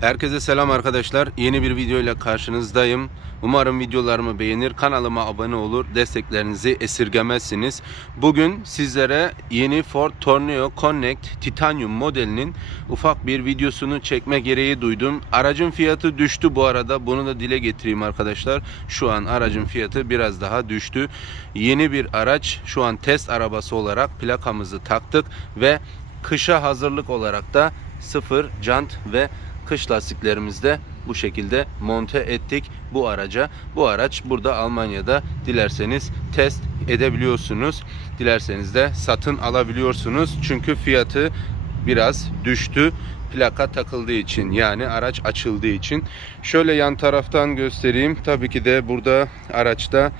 Herkese selam arkadaşlar. Yeni bir video ile karşınızdayım. Umarım videolarımı beğenir, kanalıma abone olur, desteklerinizi esirgemezsiniz. Bugün sizlere yeni Ford Tourneo Connect Titanium modelinin ufak bir videosunu çekme gereği duydum. Aracın fiyatı düştü bu arada. Bunu da dile getireyim arkadaşlar. Şu an aracın fiyatı biraz daha düştü. Yeni bir araç şu an test arabası olarak plakamızı taktık ve kışa hazırlık olarak da sıfır jant ve kış lastiklerimizde bu şekilde monte ettik bu araca. Bu araç burada Almanya'da dilerseniz test edebiliyorsunuz. Dilerseniz de satın alabiliyorsunuz. Çünkü fiyatı biraz düştü plaka takıldığı için yani araç açıldığı için. Şöyle yan taraftan göstereyim. Tabii ki de burada araçta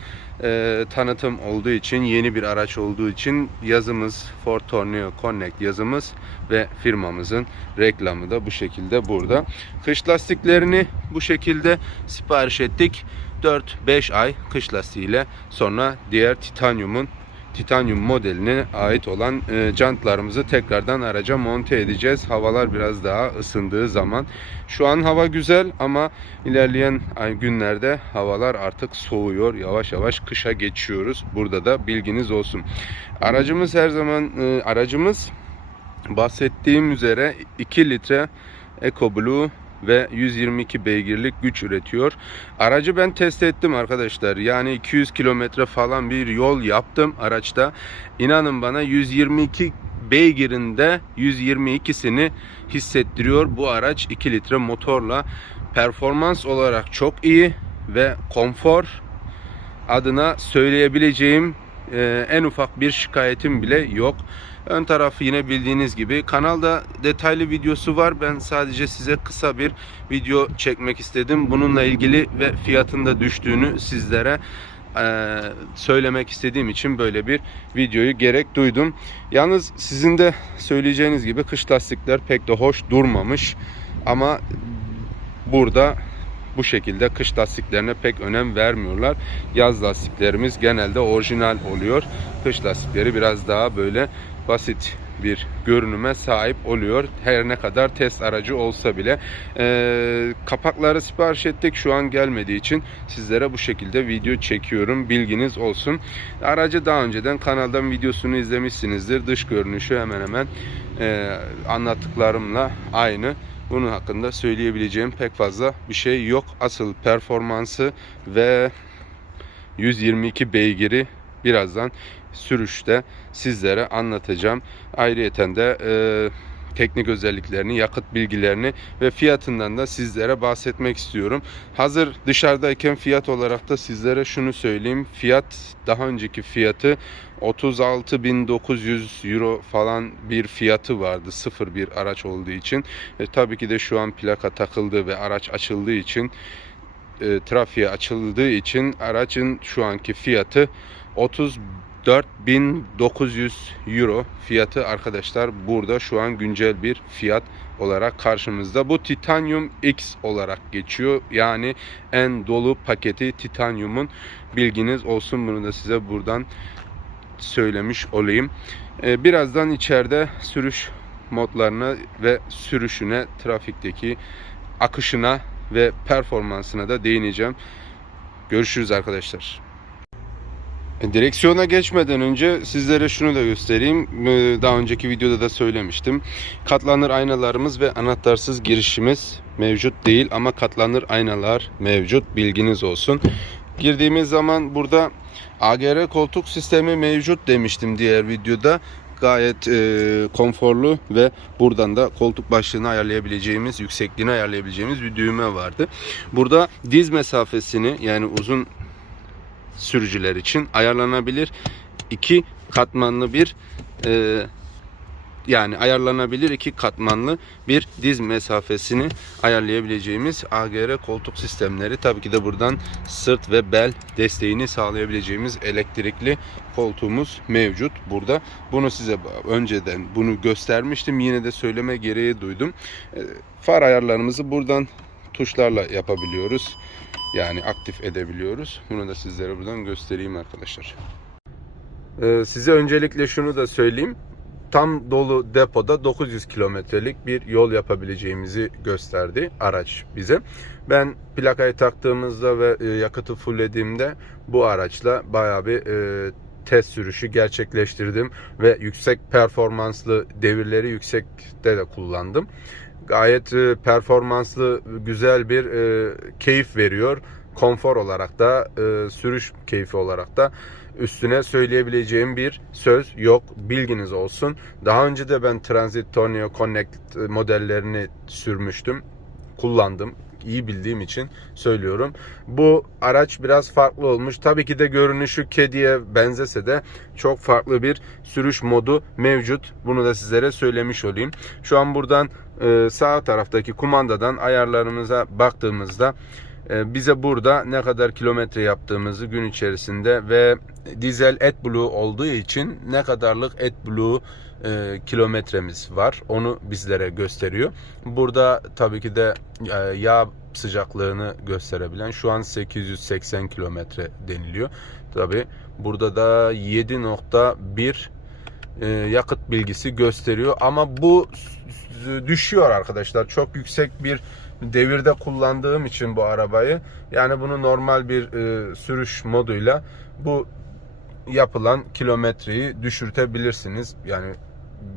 e, tanıtım olduğu için yeni bir araç olduğu için yazımız Ford Tourneo Connect yazımız ve firmamızın reklamı da bu şekilde burada. Kış lastiklerini bu şekilde sipariş ettik. 4-5 ay kış lastiğiyle sonra diğer titanyumun titanyum modeline ait olan e, jantlarımızı tekrardan araca monte edeceğiz. Havalar biraz daha ısındığı zaman. Şu an hava güzel ama ilerleyen ay günlerde havalar artık soğuyor. Yavaş yavaş kışa geçiyoruz. Burada da bilginiz olsun. Aracımız her zaman e, aracımız bahsettiğim üzere 2 litre EcoBlue ve 122 beygirlik güç üretiyor. Aracı ben test ettim arkadaşlar. Yani 200 kilometre falan bir yol yaptım araçta. İnanın bana 122 beygirinde 122'sini hissettiriyor bu araç 2 litre motorla. Performans olarak çok iyi ve konfor adına söyleyebileceğim e, en ufak bir şikayetim bile yok. Ön tarafı yine bildiğiniz gibi. Kanalda detaylı videosu var. Ben sadece size kısa bir video çekmek istedim. Bununla ilgili ve fiyatında düştüğünü sizlere e, söylemek istediğim için böyle bir videoyu gerek duydum. Yalnız sizin de söyleyeceğiniz gibi kış lastikler pek de hoş durmamış. Ama burada bu şekilde kış lastiklerine pek önem vermiyorlar. Yaz lastiklerimiz genelde orijinal oluyor. Kış lastikleri biraz daha böyle basit bir görünüme sahip oluyor. Her ne kadar test aracı olsa bile. Ee, kapakları sipariş ettik. Şu an gelmediği için sizlere bu şekilde video çekiyorum. Bilginiz olsun. Aracı daha önceden kanaldan videosunu izlemişsinizdir. Dış görünüşü hemen hemen e, anlattıklarımla aynı. Bunun hakkında söyleyebileceğim pek fazla bir şey yok. Asıl performansı ve 122 beygiri birazdan sürüşte sizlere anlatacağım. Ayrıyeten de e, teknik özelliklerini, yakıt bilgilerini ve fiyatından da sizlere bahsetmek istiyorum. Hazır dışarıdayken fiyat olarak da sizlere şunu söyleyeyim. Fiyat daha önceki fiyatı 36.900 euro falan bir fiyatı vardı sıfır bir araç olduğu için. E, tabii ki de şu an plaka takıldı ve araç açıldığı için e, trafiğe açıldığı için aracın şu anki fiyatı 34.900 euro fiyatı arkadaşlar burada şu an güncel bir fiyat olarak karşımızda. Bu Titanium X olarak geçiyor. Yani en dolu paketi Titanium'un bilginiz olsun. Bunu da size buradan söylemiş olayım. Ee, birazdan içeride sürüş modlarına ve sürüşüne, trafikteki akışına ve performansına da değineceğim. Görüşürüz arkadaşlar. E, Direksiyona geçmeden önce sizlere şunu da göstereyim. Ee, Daha önceki videoda da söylemiştim. Katlanır aynalarımız ve anahtarsız girişimiz mevcut değil ama katlanır aynalar mevcut. Bilginiz olsun. Girdiğimiz zaman burada AGR koltuk sistemi mevcut demiştim diğer videoda. Gayet e, konforlu ve buradan da koltuk başlığını ayarlayabileceğimiz, yüksekliğini ayarlayabileceğimiz bir düğme vardı. Burada diz mesafesini yani uzun sürücüler için ayarlanabilir. iki katmanlı bir e, yani ayarlanabilir iki katmanlı bir diz mesafesini ayarlayabileceğimiz AGR koltuk sistemleri. Tabii ki de buradan sırt ve bel desteğini sağlayabileceğimiz elektrikli koltuğumuz mevcut burada. Bunu size önceden bunu göstermiştim. Yine de söyleme gereği duydum. E, Far ayarlarımızı buradan tuşlarla yapabiliyoruz. Yani aktif edebiliyoruz. Bunu da sizlere buradan göstereyim arkadaşlar. Ee, size öncelikle şunu da söyleyeyim. tam dolu depoda 900 kilometrelik bir yol yapabileceğimizi gösterdi araç bize. Ben plakayı taktığımızda ve e, yakıtı fullediğimde bu araçla bayağı bir e, test sürüşü gerçekleştirdim ve yüksek performanslı devirleri yüksekte de kullandım. Gayet e, performanslı güzel bir e, keyif veriyor. Konfor olarak da e, sürüş keyfi olarak da üstüne söyleyebileceğim bir söz yok. Bilginiz olsun. Daha önce de ben Transit Tornio Connect modellerini sürmüştüm. Kullandım. İyi bildiğim için söylüyorum. Bu araç biraz farklı olmuş. Tabii ki de görünüşü kediye benzese de çok farklı bir sürüş modu mevcut. Bunu da sizlere söylemiş olayım. Şu an buradan e, sağ taraftaki kumandadan ayarlarımıza baktığımızda bize burada ne kadar kilometre yaptığımızı gün içerisinde ve dizel AdBlue olduğu için ne kadarlık AdBlue e, kilometremiz var onu bizlere gösteriyor. Burada tabii ki de e, yağ sıcaklığını gösterebilen şu an 880 kilometre deniliyor. Tabii burada da 7.1 e, yakıt bilgisi gösteriyor ama bu düşüyor arkadaşlar. Çok yüksek bir devirde kullandığım için bu arabayı yani bunu normal bir e, sürüş moduyla bu yapılan kilometreyi düşürtebilirsiniz. Yani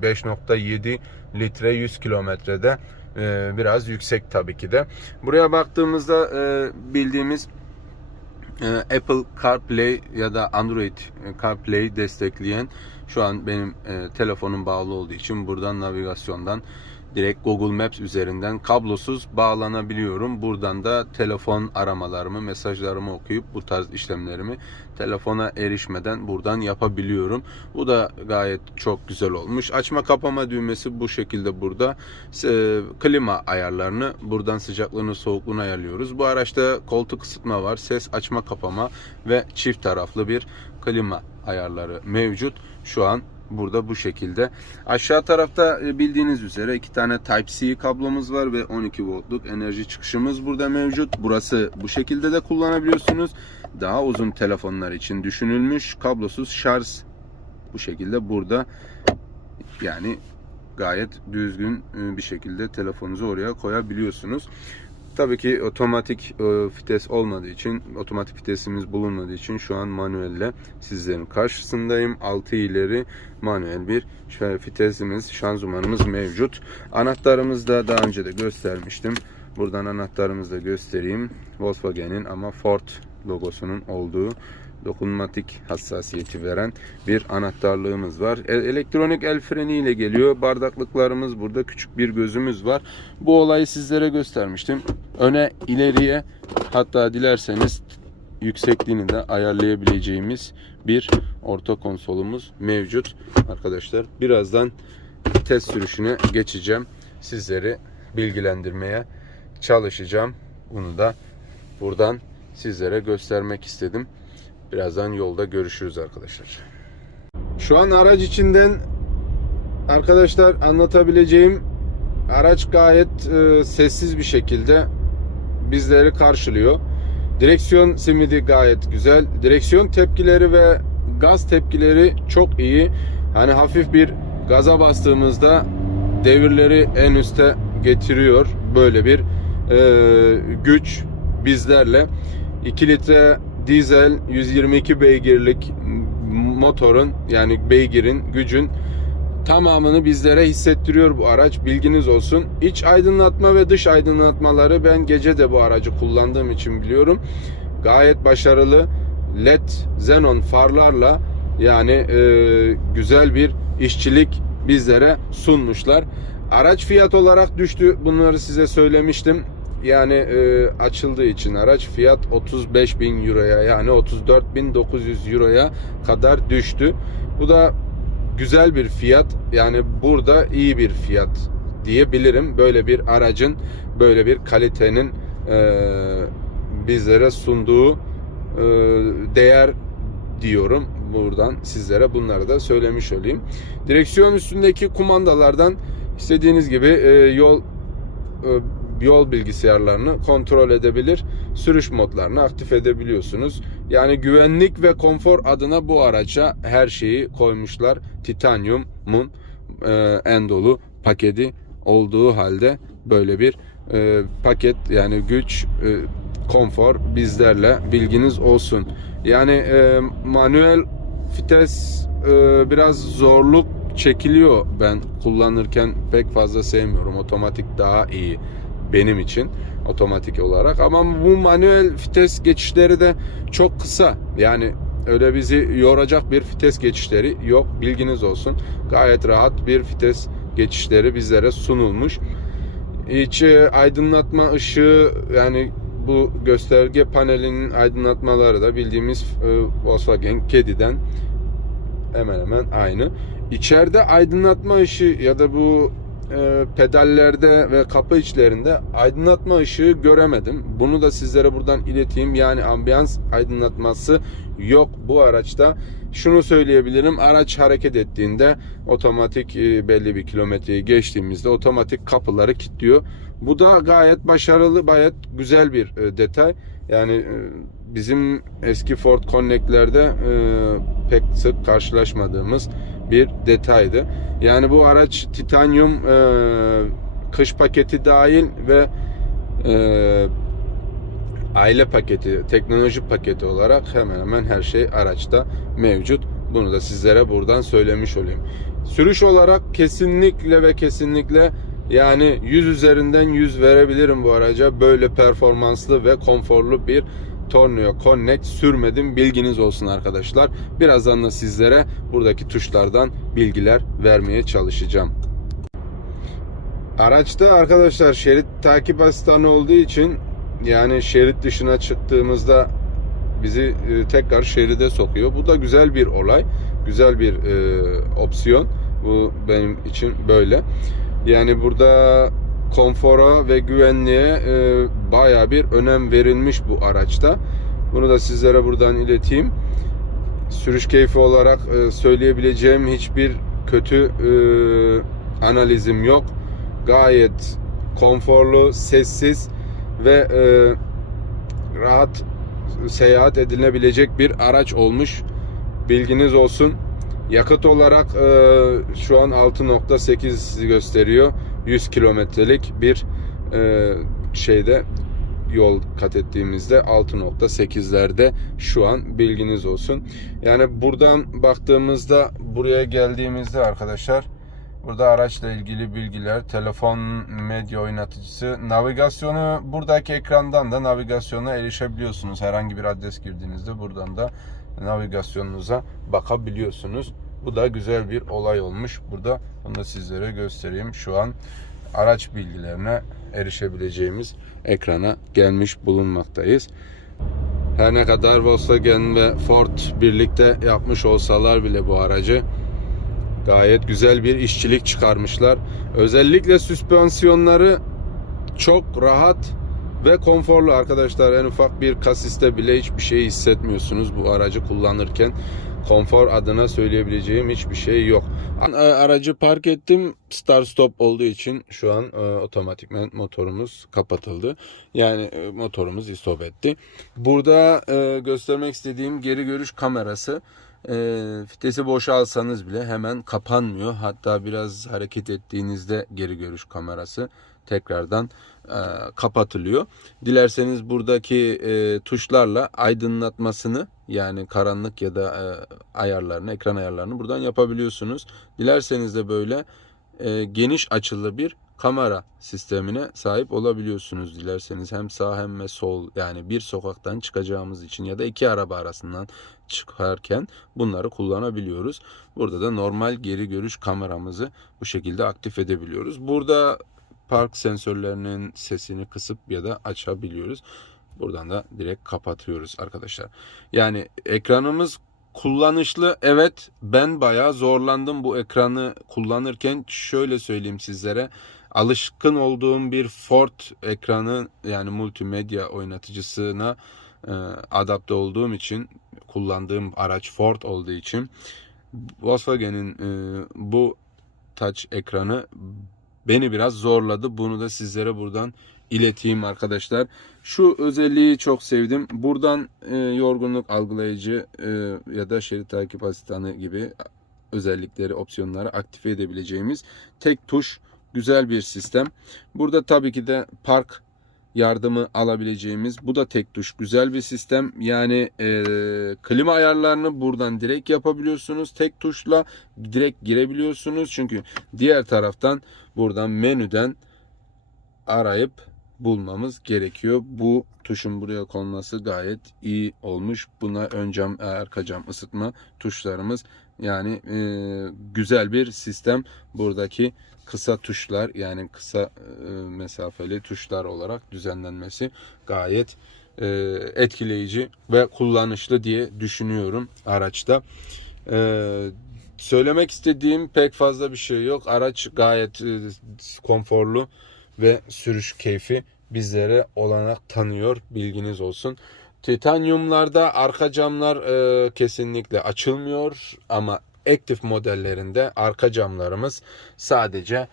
5.7 litre 100 kilometrede e, biraz yüksek tabii ki de. Buraya baktığımızda e, bildiğimiz e, Apple CarPlay ya da Android CarPlay destekleyen şu an benim e, telefonum bağlı olduğu için buradan navigasyondan direkt Google Maps üzerinden kablosuz bağlanabiliyorum. Buradan da telefon aramalarımı, mesajlarımı okuyup bu tarz işlemlerimi telefona erişmeden buradan yapabiliyorum. Bu da gayet çok güzel olmuş. Açma kapama düğmesi bu şekilde burada. E, klima ayarlarını buradan sıcaklığını soğukluğunu ayarlıyoruz. Bu araçta koltuk ısıtma var, ses açma kapama ve çift taraflı bir klima ayarları mevcut. Şu an burada bu şekilde. Aşağı tarafta e, bildiğiniz üzere iki tane Type-C kablomuz var ve 12 voltluk enerji çıkışımız burada mevcut. Burası bu şekilde de kullanabiliyorsunuz. Daha uzun telefonlar için düşünülmüş kablosuz şarj bu şekilde burada yani gayet düzgün e, bir şekilde telefonunuzu oraya koyabiliyorsunuz. Tabii ki otomatik e, vites olmadığı için, otomatik vitesimiz bulunmadığı için şu an manuelle sizlerin karşısındayım. 6 ileri manuel bir vitesimiz, şanzımanımız mevcut. Anahtarımızı da daha önce de göstermiştim. Buradan anahtarımızı da göstereyim. Volkswagen'in ama Ford logosunun olduğu dokunmatik hassasiyeti veren bir anahtarlığımız var. E- elektronik el freni ile geliyor. Bardaklıklarımız burada küçük bir gözümüz var. Bu olayı sizlere göstermiştim. Öne ileriye hatta dilerseniz yüksekliğini de ayarlayabileceğimiz bir orta konsolumuz mevcut arkadaşlar. Birazdan test sürüşüne geçeceğim. Sizleri bilgilendirmeye çalışacağım. Bunu da buradan sizlere göstermek istedim. Birazdan yolda görüşürüz arkadaşlar. Şu an araç içinden arkadaşlar anlatabileceğim araç gayet e, sessiz bir şekilde bizleri karşılıyor. Direksiyon simidi gayet güzel. Direksiyon tepkileri ve gaz tepkileri çok iyi. Hani hafif bir gaza bastığımızda devirleri en üste getiriyor. Böyle bir e, güç bizlerle. 2 litre dizel 122 beygirlik motorun yani beygirin gücün tamamını bizlere hissettiriyor bu araç. Bilginiz olsun. İç aydınlatma ve dış aydınlatmaları ben gece de bu aracı kullandığım için biliyorum. Gayet başarılı. LED xenon farlarla yani e, güzel bir işçilik bizlere sunmuşlar. Araç fiyat olarak düştü. Bunları size söylemiştim. Yani e, açıldığı için araç fiyat 35 bin euroya yani 34.900 euroya kadar düştü. Bu da güzel bir fiyat. Yani burada iyi bir fiyat diyebilirim. Böyle bir aracın böyle bir kalitenin e, bizlere sunduğu e, değer diyorum buradan sizlere bunları da söylemiş olayım. Direksiyon üstündeki kumandalardan istediğiniz gibi e, yol e, yol bilgisayarlarını kontrol edebilir, sürüş modlarını aktif edebiliyorsunuz. Yani güvenlik ve konfor adına bu araca her şeyi koymuşlar. Titanium'un e, en dolu paketi olduğu halde böyle bir e, paket yani güç, e, konfor bizlerle bilginiz olsun. Yani e, manuel vites e, biraz zorluk çekiliyor ben kullanırken pek fazla sevmiyorum. Otomatik daha iyi benim için otomatik olarak ama bu manuel vites geçişleri de çok kısa. Yani öyle bizi yoracak bir vites geçişleri yok. Bilginiz olsun. Gayet rahat bir vites geçişleri bizlere sunulmuş. İç e, aydınlatma ışığı yani bu gösterge panelinin aydınlatmaları da bildiğimiz e, Volkswagen Caddy'den hemen hemen aynı. İçeride aydınlatma ışığı ya da bu e, pedallerde ve kapı içlerinde aydınlatma ışığı göremedim. Bunu da sizlere buradan ileteyim. Yani ambiyans aydınlatması yok bu araçta. Şunu söyleyebilirim. Araç hareket ettiğinde otomatik e, belli bir kilometreyi geçtiğimizde otomatik kapıları kilitliyor. Bu da gayet başarılı, gayet güzel bir e, detay. Yani e, bizim eski Ford Connect'lerde e, pek sık karşılaşmadığımız bir detaydı. Yani bu araç titanyum e, kış paketi dahil ve e, aile paketi, teknoloji paketi olarak hemen hemen her şey araçta mevcut. Bunu da sizlere buradan söylemiş olayım. Sürüş olarak kesinlikle ve kesinlikle yani 100 üzerinden 100 verebilirim bu araca. Böyle performanslı ve konforlu bir Tornio Connect sürmedim. Bilginiz olsun arkadaşlar. Birazdan da sizlere buradaki tuşlardan bilgiler vermeye çalışacağım. Araçta arkadaşlar şerit takip asistanı olduğu için yani şerit dışına çıktığımızda bizi e, tekrar şeride sokuyor. Bu da güzel bir olay. Güzel bir e, opsiyon. Bu benim için böyle. Yani burada konfora ve güvenliğe e, baya bir önem verilmiş bu araçta. Bunu da sizlere buradan ileteyim. Sürüş keyfi olarak e, söyleyebileceğim hiçbir kötü e, analizim yok. Gayet konforlu, sessiz ve e, rahat seyahat edilebilecek bir araç olmuş. Bilginiz olsun. Yakıt olarak e, şu an 6.8 gösteriyor. 100 kilometrelik bir e, şeyde yol kat ettiğimizde 6.8'lerde şu an bilginiz olsun. Yani buradan baktığımızda buraya geldiğimizde arkadaşlar burada araçla ilgili bilgiler, telefon, medya oynatıcısı, navigasyonu buradaki ekrandan da navigasyona erişebiliyorsunuz. Herhangi bir adres girdiğinizde buradan da navigasyonunuza bakabiliyorsunuz. Bu da güzel bir olay olmuş. Burada onu da sizlere göstereyim. Şu an araç bilgilerine erişebileceğimiz ekrana gelmiş bulunmaktayız. Her ne kadar Volkswagen ve Ford birlikte yapmış olsalar bile bu aracı gayet güzel bir işçilik çıkarmışlar. Özellikle süspansiyonları çok rahat ve konforlu arkadaşlar. En ufak bir kasiste bile hiçbir şey hissetmiyorsunuz bu aracı kullanırken. Konfor adına söyleyebileceğim hiçbir şey yok. E, Aracı park ettim. Start stop olduğu için şu an e, otomatikmen motorumuz kapatıldı. Yani e, motorumuz stop etti. Burada e, göstermek istediğim geri görüş kamerası. E, vitesi boşalsanız bile hemen kapanmıyor. Hatta biraz hareket ettiğinizde geri görüş kamerası tekrardan e, kapatılıyor. Dilerseniz buradaki e, tuşlarla aydınlatmasını yani karanlık ya da e, ayarlarını, ekran ayarlarını buradan yapabiliyorsunuz. Dilerseniz de böyle e, geniş açılı bir kamera sistemine sahip olabiliyorsunuz dilerseniz hem sağ hem de sol yani bir sokaktan çıkacağımız için ya da iki araba arasından çıkarken bunları kullanabiliyoruz. Burada da normal geri görüş kameramızı bu şekilde aktif edebiliyoruz. Burada park sensörlerinin sesini kısıp ya da açabiliyoruz. Buradan da direkt kapatıyoruz arkadaşlar. Yani ekranımız kullanışlı. Evet ben bayağı zorlandım bu ekranı kullanırken. Şöyle söyleyeyim sizlere. Alışkın olduğum bir Ford ekranı yani multimedya oynatıcısına e, adapte olduğum için kullandığım araç Ford olduğu için Volkswagen'in e, bu touch ekranı beni biraz zorladı. Bunu da sizlere buradan ileteyim arkadaşlar. Şu özelliği çok sevdim. Buradan e, yorgunluk algılayıcı e, ya da şerit takip asistanı gibi özellikleri, opsiyonları aktive edebileceğimiz tek tuş güzel bir sistem. Burada tabii ki de park yardımı alabileceğimiz bu da tek tuş güzel bir sistem. Yani e, klima ayarlarını buradan direkt yapabiliyorsunuz. Tek tuşla direkt girebiliyorsunuz. Çünkü diğer taraftan buradan menüden arayıp bulmamız gerekiyor. Bu tuşun buraya konması gayet iyi olmuş. Buna ön cam, arka cam ısıtma tuşlarımız yani e, güzel bir sistem. Buradaki kısa tuşlar yani kısa e, mesafeli tuşlar olarak düzenlenmesi gayet e, etkileyici ve kullanışlı diye düşünüyorum araçta. E, söylemek istediğim pek fazla bir şey yok. Araç gayet e, konforlu ve sürüş keyfi bizlere olanak tanıyor. Bilginiz olsun. Titanyumlarda arka camlar e, kesinlikle açılmıyor ama aktif modellerinde arka camlarımız sadece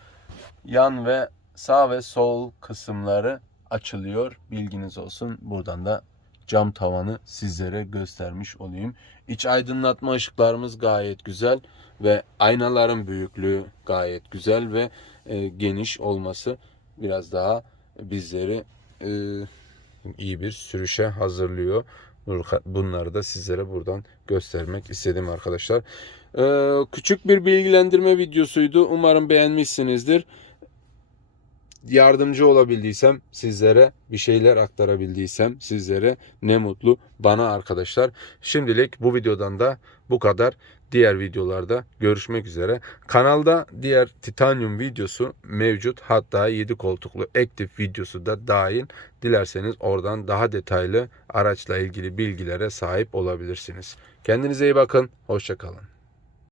yan ve sağ ve sol kısımları açılıyor. Bilginiz olsun. Buradan da cam tavanı sizlere göstermiş olayım. İç aydınlatma ışıklarımız gayet güzel ve aynaların büyüklüğü gayet güzel ve e, geniş olması biraz daha bizleri e, iyi bir sürüşe hazırlıyor. Bunları da sizlere buradan göstermek istedim arkadaşlar. Ee, küçük bir bilgilendirme videosuydu. Umarım beğenmişsinizdir. Yardımcı olabildiysem sizlere bir şeyler aktarabildiysem sizlere ne mutlu bana arkadaşlar. Şimdilik bu videodan da bu kadar. Diğer videolarda görüşmek üzere. Kanalda diğer titanyum videosu mevcut. Hatta 7 koltuklu aktif videosu da dahil. Dilerseniz oradan daha detaylı araçla ilgili bilgilere sahip olabilirsiniz. Kendinize iyi bakın. Hoşçakalın.